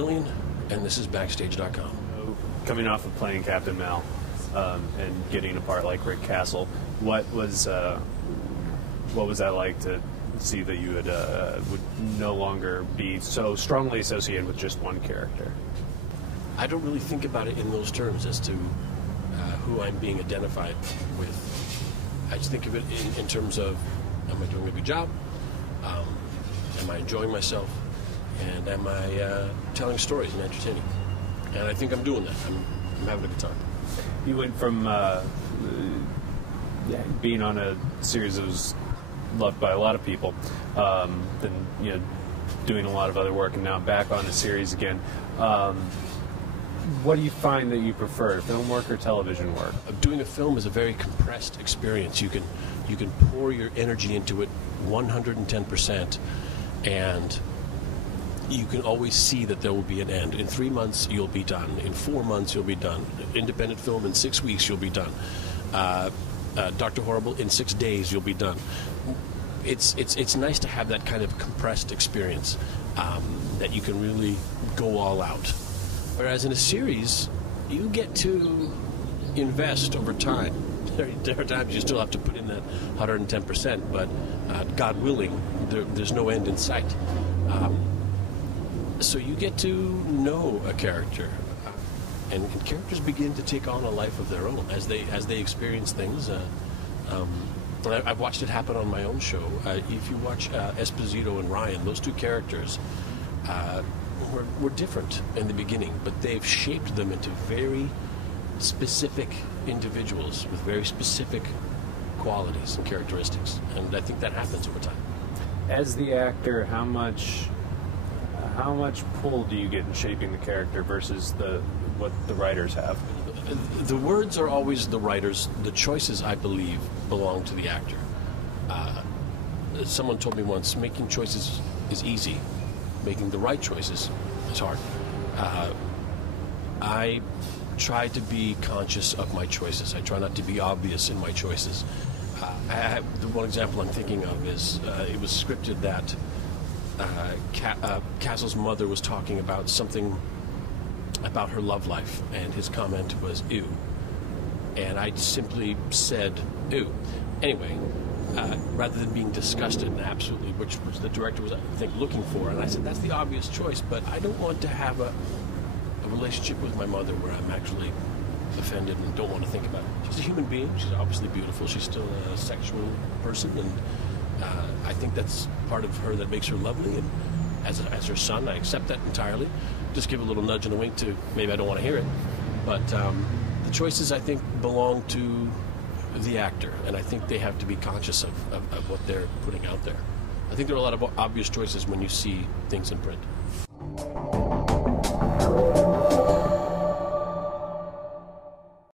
Fillion, and this is Backstage.com. Coming off of playing Captain Mal and getting a part like Rick Castle, what was that like to see that you would no longer be so strongly associated with just one character? I don't really think about it in those terms as to who I'm being identified with. I just think of it in terms of, am I doing a good job? Am I enjoying myself? And am I telling stories and entertaining? And I think I'm doing that. I'm having a good time. You went from being on a series that was loved by a lot of people, then doing a lot of other work, and now back on a series again. What do you find that you prefer, film work or television work? Doing a film is a very compressed experience. You can pour your energy into it 110%, and you can always see that there will be an end. In 3 months, you'll be done. In 4 months, you'll be done. Independent film, in 6 weeks, you'll be done. Dr. Horrible, in 6 days, you'll be done. It's nice to have that kind of compressed experience that you can really go all out. Whereas in a series, you get to invest over time. There are times you still have to put in that 110%, but God willing, there's no end in sight. So you get to know a character, and characters begin to take on a life of their own as they experience things. I've watched it happen on my own show. If you watch Esposito and Ryan, those two characters were different in the beginning, but they've shaped them into very specific individuals with very specific qualities and characteristics, and I think that happens over time. As the actor, how much pull do you get in shaping the character versus what the writers have? The words are always the writers. The choices, I believe, belong to the actor. Someone told me once, making choices is easy. Making the right choices is hard. I try to be conscious of my choices. I try not to be obvious in my choices. The one example I'm thinking of is it was scripted that Castle's mother was talking about something about her love life, and his comment was "ew," and I simply said "ew." Anyway, rather than being disgusted and absolutely, which the director was, I think, looking for, and I said that's the obvious choice, but I don't want to have a relationship with my mother where I'm actually offended and don't want to think about it. She's a human being. She's obviously beautiful. She's still a sexual person, and I think that's part of her that makes her lovely, and as her son, I accept that entirely. Just give a little nudge and a wink to maybe I don't want to hear it. But the choices, I think, belong to the actor, and I think they have to be conscious of what they're putting out there. I think there are a lot of obvious choices when you see things in print.